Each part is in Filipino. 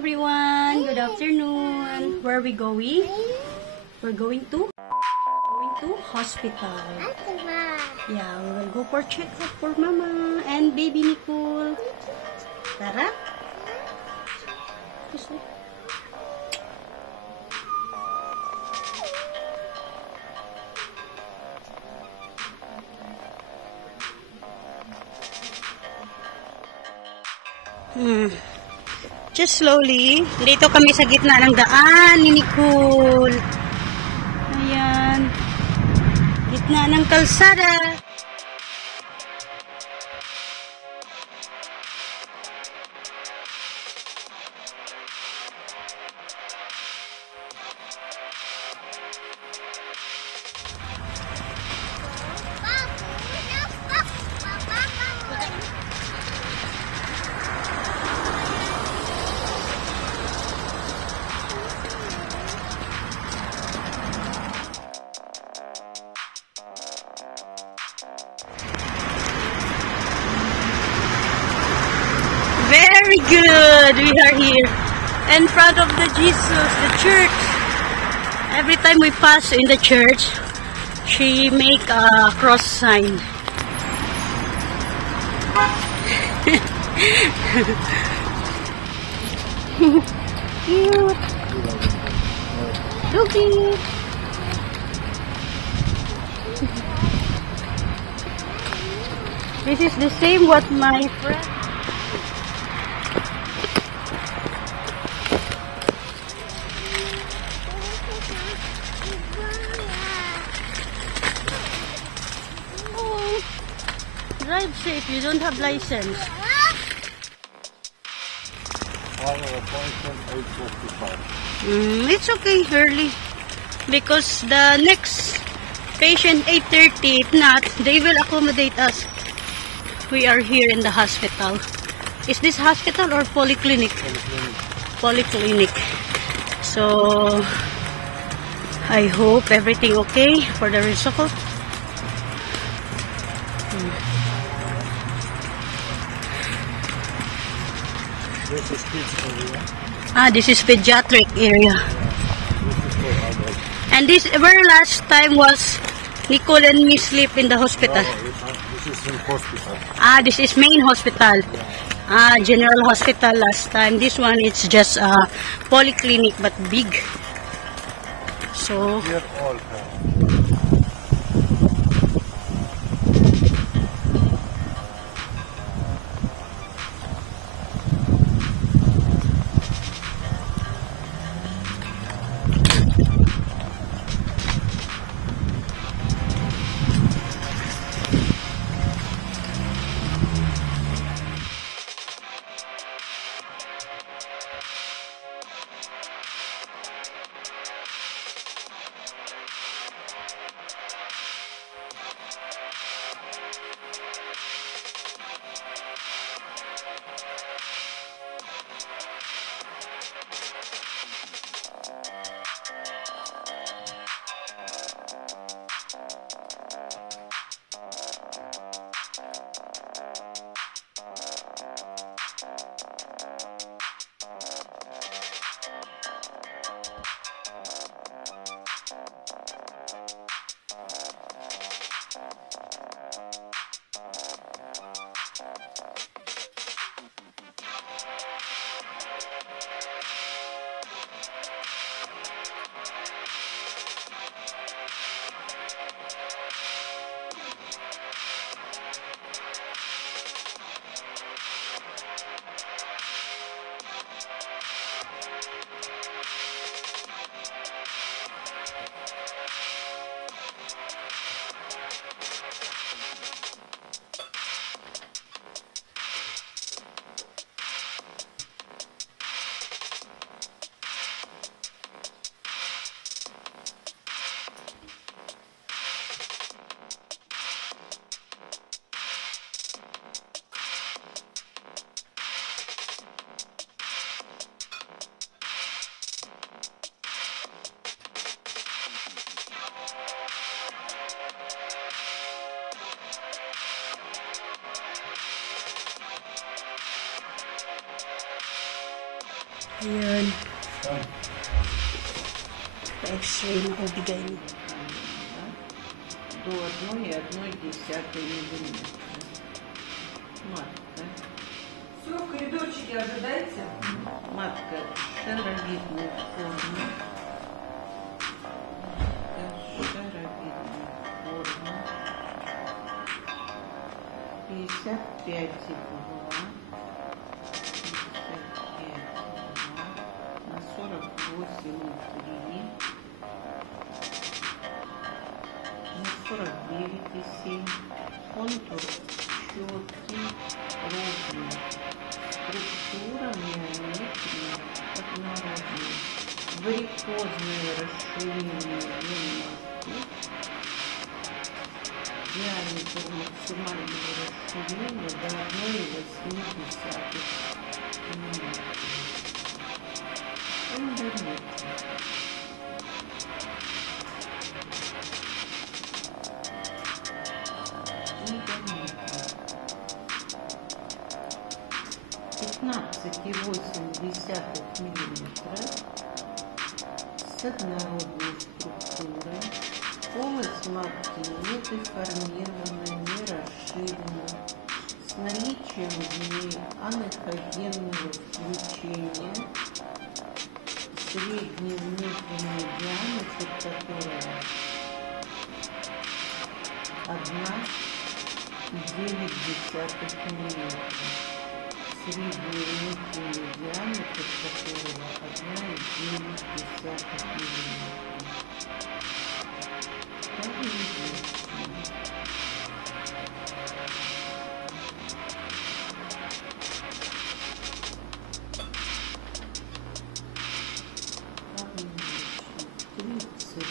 everyone. Good afternoon. Where are we going? We're going to hospital. Yeah, we will go for check-up for Mama and baby Nicole. Tara. Just slowly. Dito kami sa gitna ng daan ni Nicole. Ayan. Gitna ng kalsada. Very good. We are here in front of the Jesus, the church. Every time we pass in the church, she make a cross sign. Cute. Doggy. This is the same what my friend. Drive safe, you don't have license. Our appointment 8:45. It's okay, early. Because the next patient 8:30, if not, they will accommodate us. We are here in the hospital. Is this hospital or polyclinic? Polyclinic. So, I hope everything okay for the result. This is kids area. This is pediatric area. This is for adults. And this, where last time was Nicole and me sleep in the hospital? This is in hospital. This is main hospital. General hospital last time. This one, it's just a polyclinic but big. So, Here all have. Ayan. X-ray na ko bigay niya. До 1,1 миллиметра. Матка. Все, в коридорчике ожидайте. Матка шаровидной формы. Шаровидной формы. 55,2. 55,2. На 48,3. На 49,7. Контур четкий, ровный. Структура миометрия однородная. Варикозное расширение вен-мозги. Диаметр максимального расширения до 1,8 мм. Эндометрия. Эндометрия. 15,8 мм с однородной структурой. Полость матки не деформирована, не расширена, с наличием в ней анахогенного включения, средний внутренний диаметр которого 1,9 мм. Средний внутренний диаметр которого 1,9 мм. Как известно, 36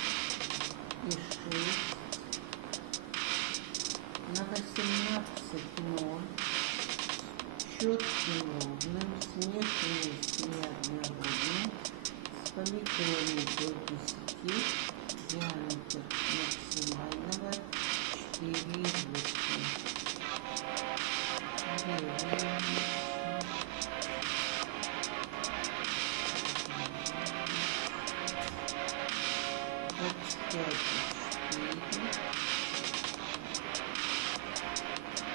на 18 ноль. Четким, ровным, смешанным, неоднородным, с фолликулами до 10, диаметр максимального 4,8.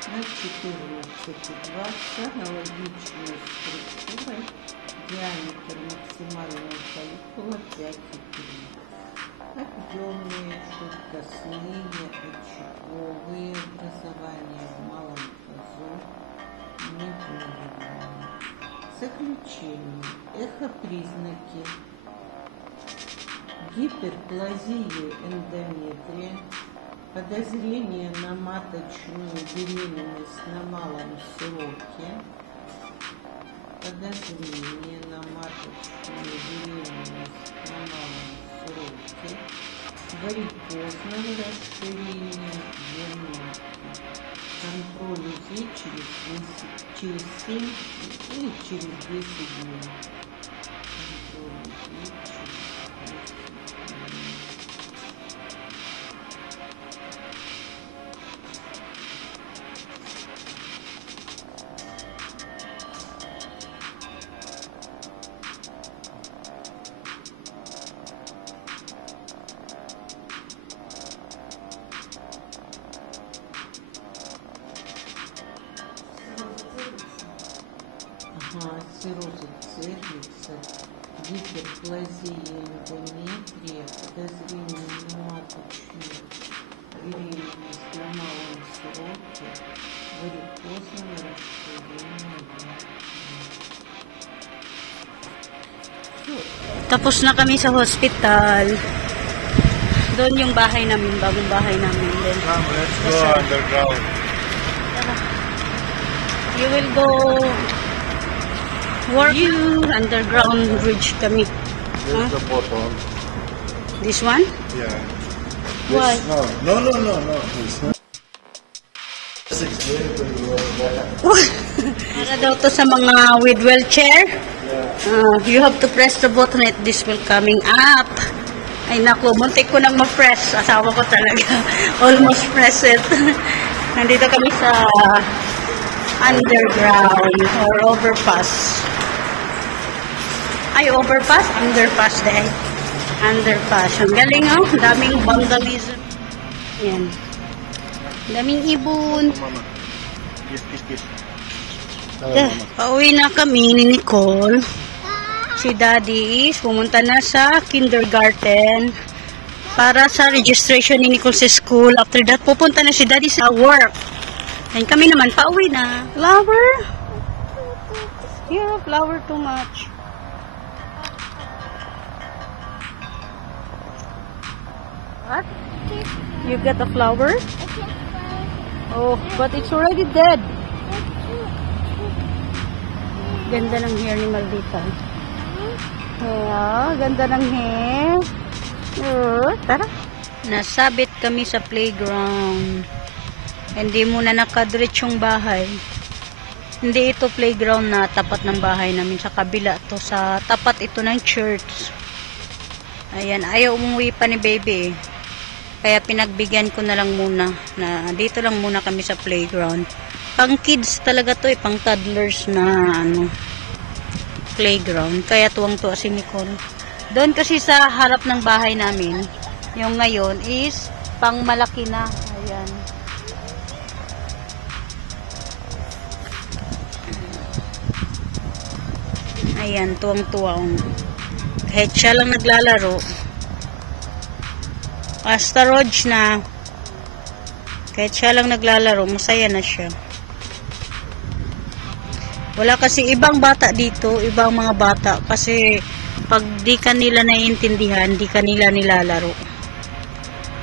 На 14,2 с аналогичной структурой, диаметр максимального фолликула 5,3. Объемные, шуткостные, очаговые образования в малом тазу не выявлены. Заключение. Эхопризнаки. Гиперплазия эндометрия. Подозрение на маточную беременность на малом сроке. Подозрение на маточную беременность на малом сроке. Варикозного расширения вен-матки. Контроль УЗИ через 7 или через 10 дней. Контроль УЗИ через 10 дней. Цирроза цервикса, гиперплазия эндометрия, подозрение на маточную беременность на малом сроке, варикозное расширение вен. Tapos na kami sa hospital. Doon yung bahay namin, bagong bahay namin din. Come, let's go underground. You will go work underground bridge kami. There's the bottom. This one? Yeah. Why? No. This one. Para daw to sa mga with wheelchair. You have to press the button and this will coming up. Ay naku, muntik ko nang ma-press. Asawa ko talaga. Almost press it. Nandito kami sa underground or overpass. Ay, overpass? Underpass dahil. Underpass. Ang galing, oh. Daming vandalism. Yan. Daming ibon. Pauwi na kami ni Nicole. Si Daddy is pumunta na sa kindergarten para sa registration ni Nicole sa school. After that, pupunta na si Daddy sa work. And kami naman, pauwi na. Flower? Yeah, flower too much. What? You get a flower? Oh, but it's already dead. Ganda ng hair ni Maldita. Yeah, ganda ng hair. Tara. Nasabit kami sa playground. Hindi muna nakadiretsyong bahay. Hindi ito playground na tapat ng bahay namin. Sa kabila to. Sa tapat ito ng church. Ayan. Ayaw umuwi pa ni baby. Kaya pinagbigyan ko na lang muna. Na dito lang muna kami sa playground. Pang kids talaga to eh. Pang toddlers na ano, playground. Kaya tuwang-tuwa si Nicole. Doon kasi sa harap ng bahay namin, yung ngayon is pang malaki na. Ayan. Ayan, tuwang-tuwa. Kahit siya lang naglalaro. Basta Rog na. Kahit siya lang naglalaro, masaya na siya. Wala kasi ibang bata dito, ibang mga bata. Kasi pag di kanila naiintindihan, di kanila nilalaro.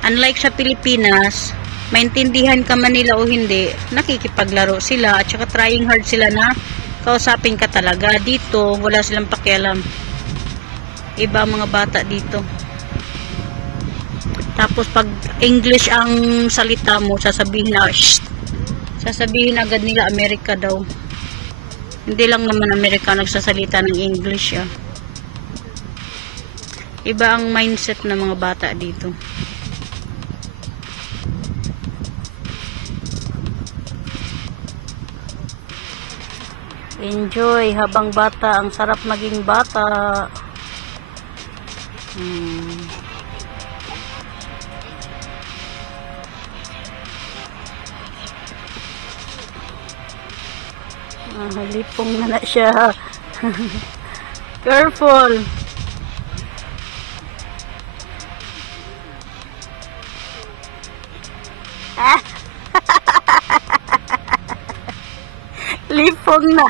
Unlike sa Pilipinas, maintindihan ka man nila o hindi, nakikipaglaro sila at saka trying hard sila na kausapin ka talaga. Dito, wala silang pakialam. Iba mga bata dito. Tapos pag English ang salita mo, sasabihin na, shh, sasabihin agad nila Amerika daw. Hindi lang naman Amerika nagsasalita ng English. Iba ang mindset ng mga bata dito. Enjoy habang bata. Ang sarap maging bata. Halipong na siya. Careful. Lipong na.